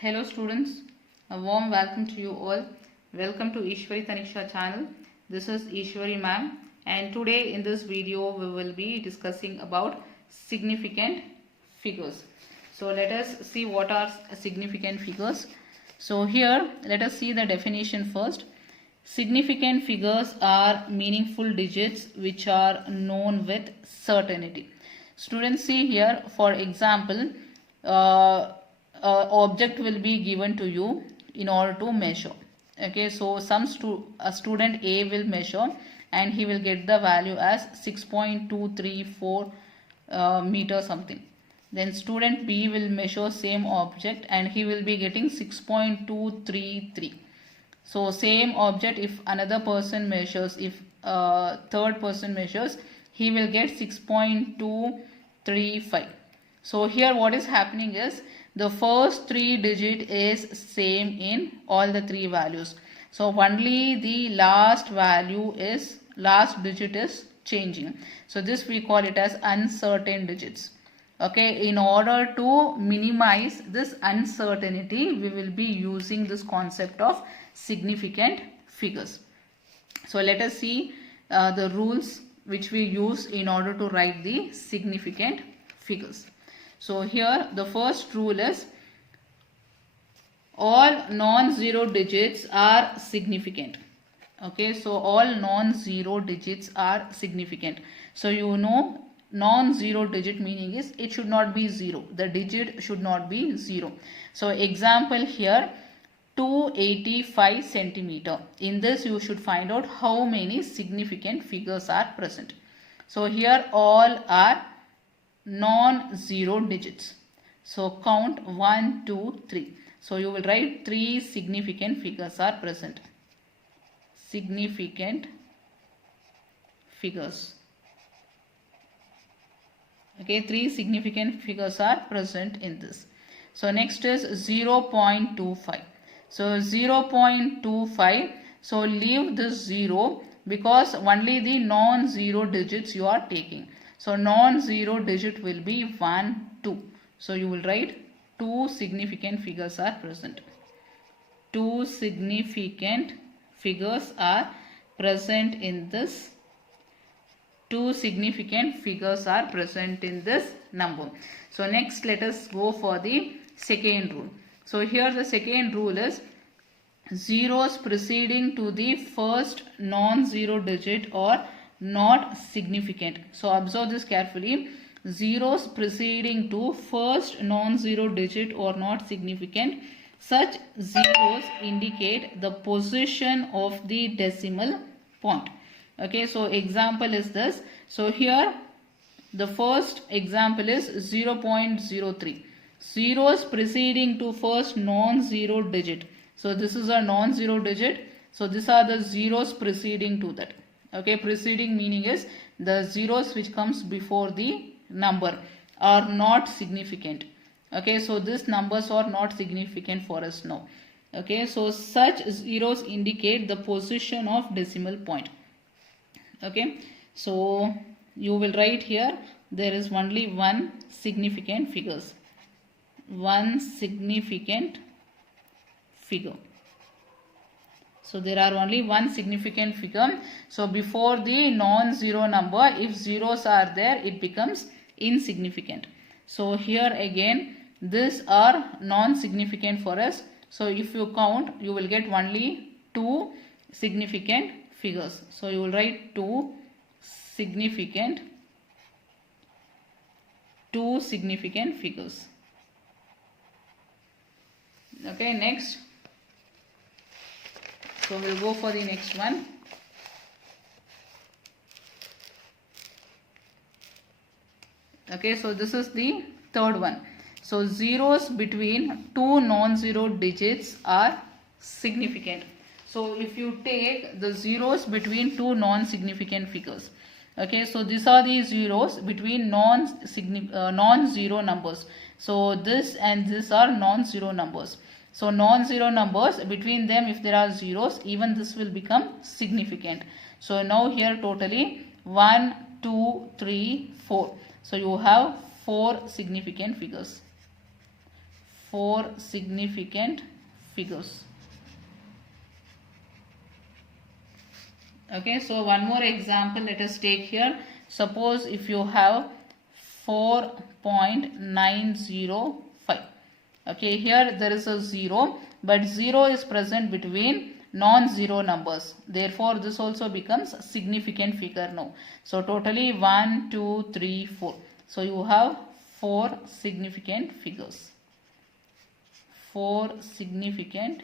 Hello students, a warm welcome to you all. Welcome to Eshwari channel. This is Eshwari Ma'am, and today in this video we will be discussing about significant figures. So let us see what are significant figures. So here let us see the definition first. Significant figures are meaningful digits which are known with certainty. Students, see here, for example, object will be given to you in order to measure. Okay, so a student A will measure and he will get the value as 6.234 meter something. Then student B will measure same object and he will be getting 6.233. So same object, if another person measures, if third person measures, he will get 6.235. So here what is happening is the first three digit is same in all the three values. So only the last digit is changing. So this we call it as uncertain digits. Okay, in order to minimize this uncertainty, we will be using this concept of significant figures. So let us see the rules which we use in order to write the significant figures. So here the first rule is all non-zero digits are significant. Okay, so all non-zero digits are significant. So you know non-zero digit meaning is it should not be zero. The digit should not be zero. So example here 285 centimeter. In this you should find out how many significant figures are present. So here all are non-zero digits. So count 1, 2, 3. So you will write 3 significant figures are present. Significant figures. Okay, 3 significant figures are present in this. So next is 0.25. So 0.25. So leave this 0 because only the non-zero digits you are taking. So non-zero digit will be 1, 2. So you will write 2 significant figures are present. 2 significant figures are present in this. 2 significant figures are present in this number. So next let us go for the second rule. So here the second rule is zeros preceding to the first non-zero digit or not significant. So observe this carefully. Zeros preceding to first non-zero digit or not significant. Such zeros indicate the position of the decimal point. Okay, so example is this. So here the first example is 0.03. Zeros preceding to first non-zero digit. So this is a non-zero digit. So these are the zeros preceding to that. Okay, preceding meaning is the zeros which comes before the number are not significant. Okay, so these numbers are not significant for us now. Okay, so such zeros indicate the position of decimal point. Okay, so you will write here there is only one significant figures. One significant figure. So there are only one significant figure. So before the non-zero number, if zeros are there, it becomes insignificant. So here again, these are non-significant for us. So if you count, you will get only 2 significant figures. So you will write 2 significant figures. Okay, next. So we'll go for the next one. Okay, so this is the third one. So zeros between 2 non-zero digits are significant. So if you take the zeros between 2 non-significant figures. Okay, so these are the zeros between non-zero numbers. So this and this are non-zero numbers. So non-zero numbers, between them if there are zeros, even this will become significant. So now here totally 1, 2, 3, 4. So you have 4 significant figures. 4 significant figures. Okay, so one more example let us take here. Suppose if you have 4.905. Okay, here there is a 0, but 0 is present between non-zero numbers. Therefore, this also becomes a significant figure now. So, totally 1, 2, 3, 4. So, you have 4 significant figures. 4 significant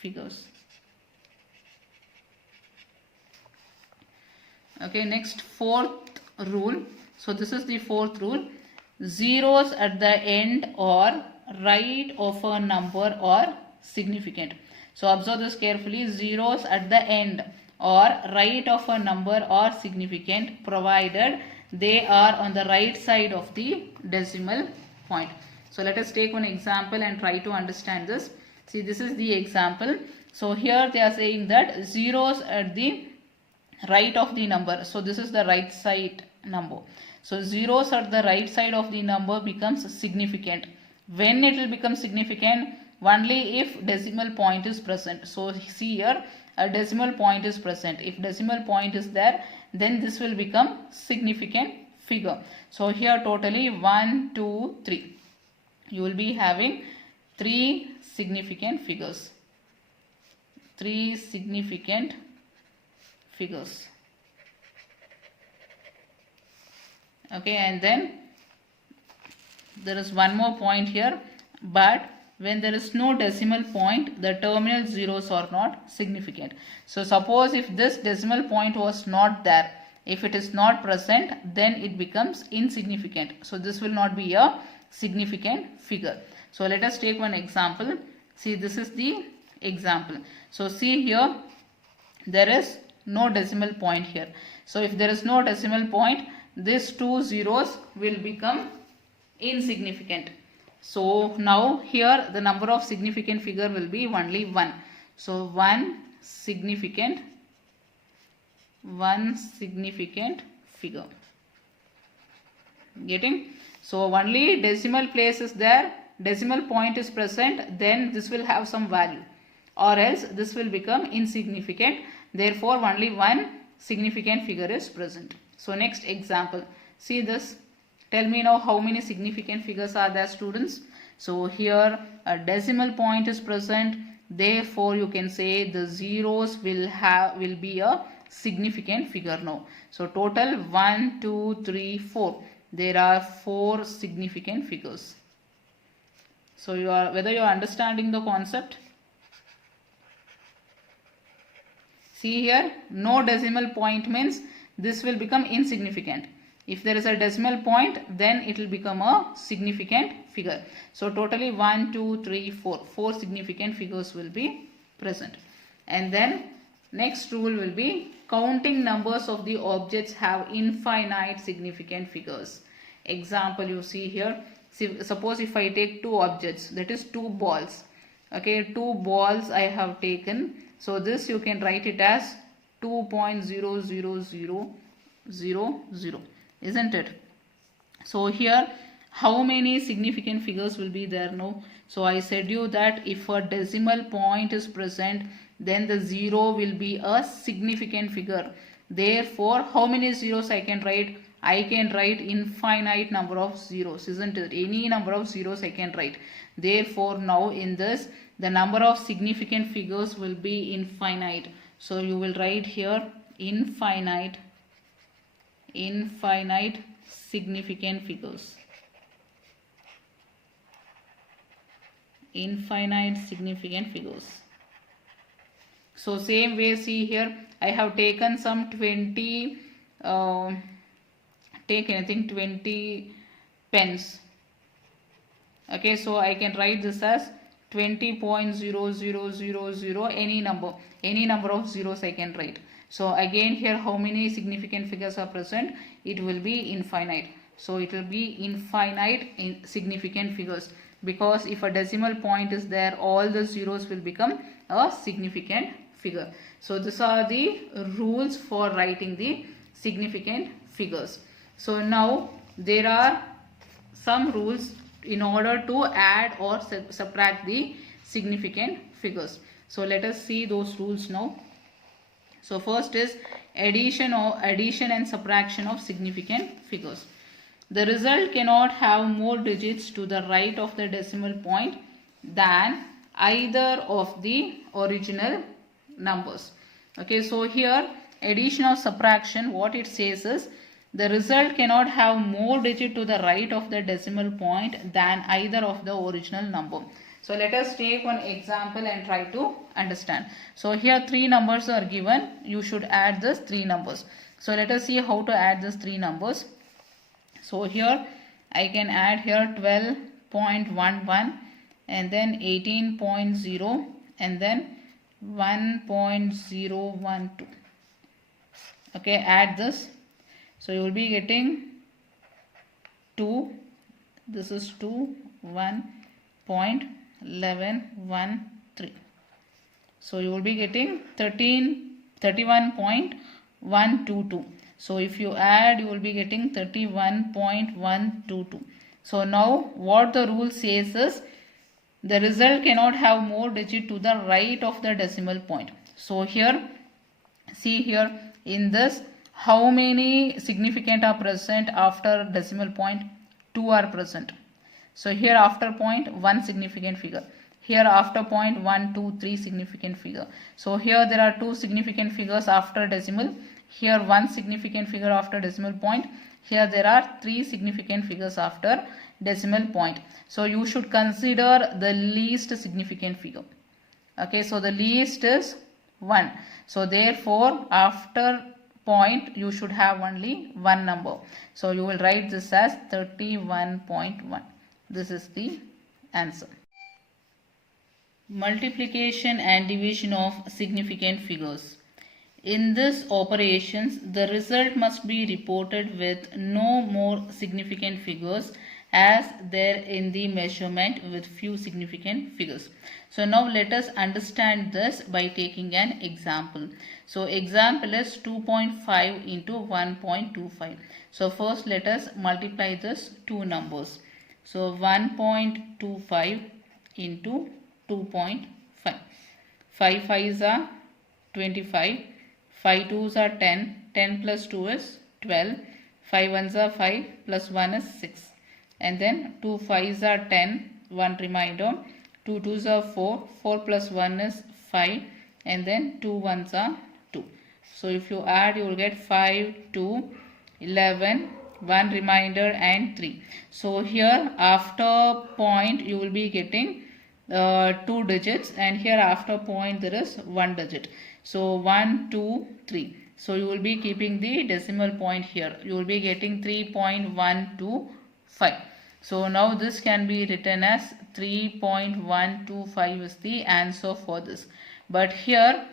figures. Okay, next fourth rule. So this is the fourth rule. Zeros at the end or right of a number are significant. So observe this carefully. Zeros at the end or right of a number are significant provided they are on the right side of the decimal point. So let us take one example and try to understand this. See, this is the example. So here they are saying that zeros at the right of the number. So this is the right side number. So zeros at the right side of the number becomes significant. When it will become significant? Only if decimal point is present. So see here, a decimal point is present. If decimal point is there, then this will become significant figure. So here totally 1, 2, 3. You will be having 3 significant figures. 3 significant figures. Okay, and then there is one more point here, but when there is no decimal point, the terminal zeros are not significant. So suppose if this decimal point was not there, if it is not present, then it becomes insignificant. So this will not be a significant figure. So let us take one example. See, this is the example. So see here, there is no decimal point here. So if there is no decimal point, these 2 zeros will become insignificant. So now here the number of significant figure will be only 1. So 1 significant figure. Getting? So only decimal place is there, decimal point is present, then this will have some value, or else this will become insignificant. Therefore, only 1 significant figure is present. So next example. See this. Tell me now how many significant figures are there, students? So here a decimal point is present. Therefore, you can say the zeros will be a significant figure now. So total 1, 2, 3, 4. There are 4 significant figures. So whether you are understanding the concept? See here, no decimal point means this will become insignificant. If there is a decimal point, then it will become a significant figure. So totally 1, 2, 3, 4. 4 significant figures will be present. And then next rule will be counting numbers of the objects have infinite significant figures. Example you see here. See, suppose if I take 2 objects, that is 2 balls. Okay, 2 balls I have taken. So this you can write it as 2.00000, isn't it? So here how many significant figures will be there now? So I said you that if a decimal point is present, then the 0 will be a significant figure. Therefore, how many zeros I can write? I can write infinite number of zeros, isn't it? Any number of zeros I can write. Therefore, now in this, the number of significant figures will be infinite. So you will write here infinite significant figures. Infinite significant figures. So same way, see here, I have taken some 20, take anything, 20 pens. Okay, so I can write this as 20.0000, any number of zeros I can write. So again here how many significant figures are present? It will be infinite. So it will be infinite in significant figures, because if a decimal point is there, all the zeros will become a significant figure. So these are the rules for writing the significant figures. So now there are some rules in order to add or subtract the significant figures. So let us see those rules now. So first is addition and subtraction of significant figures. The result cannot have more digits to the right of the decimal point than either of the original numbers. Okay, so here addition or subtraction, what it says is the result cannot have more digit to the right of the decimal point than either of the original number. So let us take one example and try to understand. So here three numbers are given. You should add these three numbers. So let us see how to add these three numbers. So here I can add here 12.11 and then 18.0 and then 1.012. Okay, add this. So you will be getting 2. This is 2, 1.1113. So you will be getting 31.122. So if you add, you will be getting 31.122. So now what the rule says is the result cannot have more digit to the right of the decimal point. So here, see here in this, how many significant are present after decimal point? 2 are present. So here after point 1 significant figure. Here after point 1, 2, 3 significant figure. So here there are 2 significant figures after decimal. Here 1 significant figure after decimal point. Here there are 3 significant figures after decimal point. So you should consider the least significant figure. Okay, so the least is 1. So therefore after point you should have only one number. So you will write this as 31.1. This is the answer. Multiplication and division of significant figures. In this operations, the result must be reported with no more significant figures as there in the measurement with few significant figures. So now let us understand this by taking an example. So example is 2.5 into 1.25. So first let us multiply this two numbers. So 1.25 into 2.5. 5 5s are 25. 5 2s are 10. 10 plus 2 is 12. 5 1s are 5 plus 1 is 6. And then 2 5s are 10. 1 remainder. 2 2s are 4. 4 plus 1 is 5. And then 2 1s are 2. So if you add, you will get 5, 2, 11, 1 remainder and 3. So here after point you will be getting 2 digits, and here after point there is 1 digit. So 1, 2, 3. So you will be keeping the decimal point here. You will be getting 3.125. So now this can be written as 3.125 is the answer for this. But here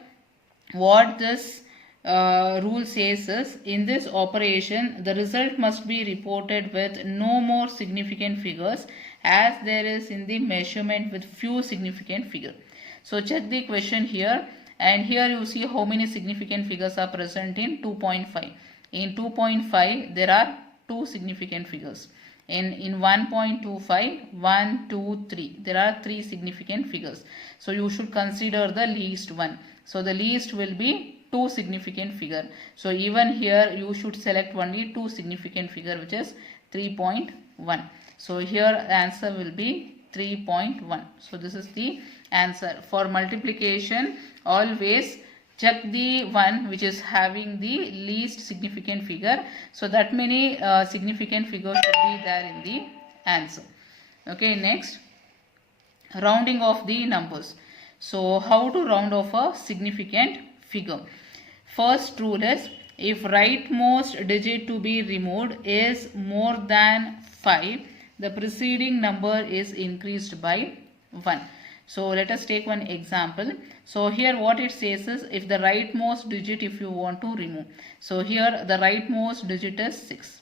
what this rule says is, in this operation the result must be reported with no more significant figures as there is in the measurement with few significant figures. So check the question here, and here you see how many significant figures are present in 2.5. In 2.5 there are 2 significant figures. In 1.25, 1, 2, 3. There are 3 significant figures. So you should consider the least one. So the least will be 2 significant figure. So even here you should select only 2 significant figure, which is 3.1. So here answer will be 3.1. So this is the answer. For multiplication, always check the one which is having the least significant figure. So that many significant figures should be there in the answer. Okay, next, rounding off the numbers. So how to round off a significant figure? First rule is, if rightmost digit to be removed is more than 5, the preceding number is increased by 1. So let us take one example. So here what it says is, if the rightmost digit if you want to remove. So here the rightmost digit is 6.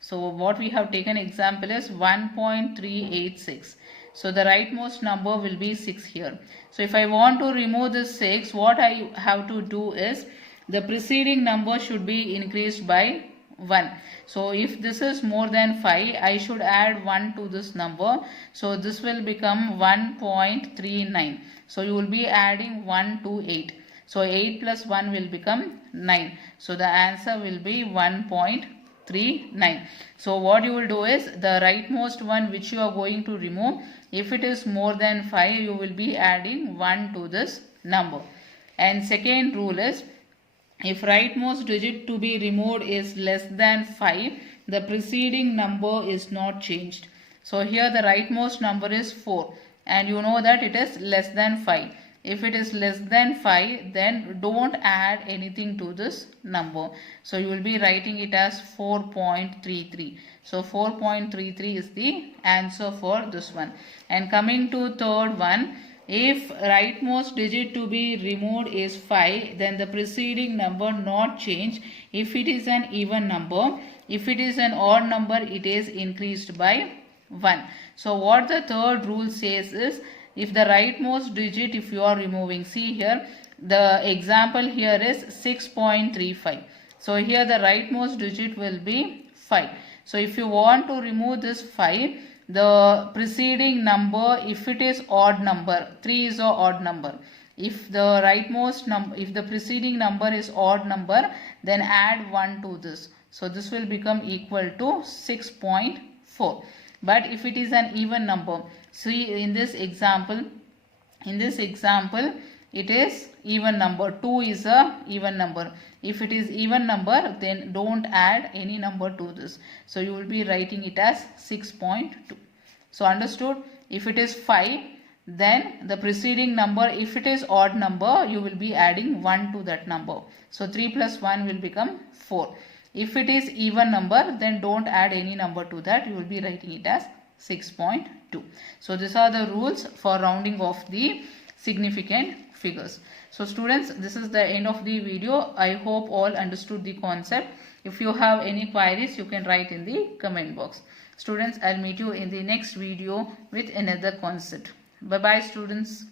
So what we have taken example is 1.386. So the rightmost number will be 6 here. So if I want to remove this 6, what I have to do is, the preceding number should be increased by 1. So if this is more than 5, I should add 1 to this number. So this will become 1.39. So you will be adding 1 to 8. So 8 plus 1 will become 9. So the answer will be 1.39. So what you will do is, the rightmost one which you are going to remove, if it is more than 5, you will be adding 1 to this number. And second rule is, if rightmost digit to be removed is less than 5, the preceding number is not changed. So here the rightmost number is 4 and you know that it is less than 5. If it is less than 5, then don't add anything to this number. So you will be writing it as 4.33. So 4.33 is the answer for this one. And coming to third one, if rightmost digit to be removed is 5, then the preceding number not change if it is an even number. If it is an odd number, it is increased by 1. So what the third rule says is, if the rightmost digit, if you are removing, see here, the example here is 6.35. So here the rightmost digit will be 5. So if you want to remove this 5, the preceding number, if it is odd number, 3 is an odd number. If the rightmost number, if the preceding number is odd number, then add 1 to this. So this will become equal to 6.4. But if it is an even number, see in this example, it is even number. 2 is a even number. If it is even number, then don't add any number to this. So you will be writing it as 6.2. So understood? If it is 5, then the preceding number, if it is odd number, you will be adding 1 to that number. So 3 plus 1 will become 4. If it is even number, then don't add any number to that. You will be writing it as 6.2. So these are the rules for rounding off the significant figures. So students, this is the end of the video. I hope all understood the concept. If you have any queries, you can write in the comment box. Students, I'll meet you in the next video with another concept. Bye bye students.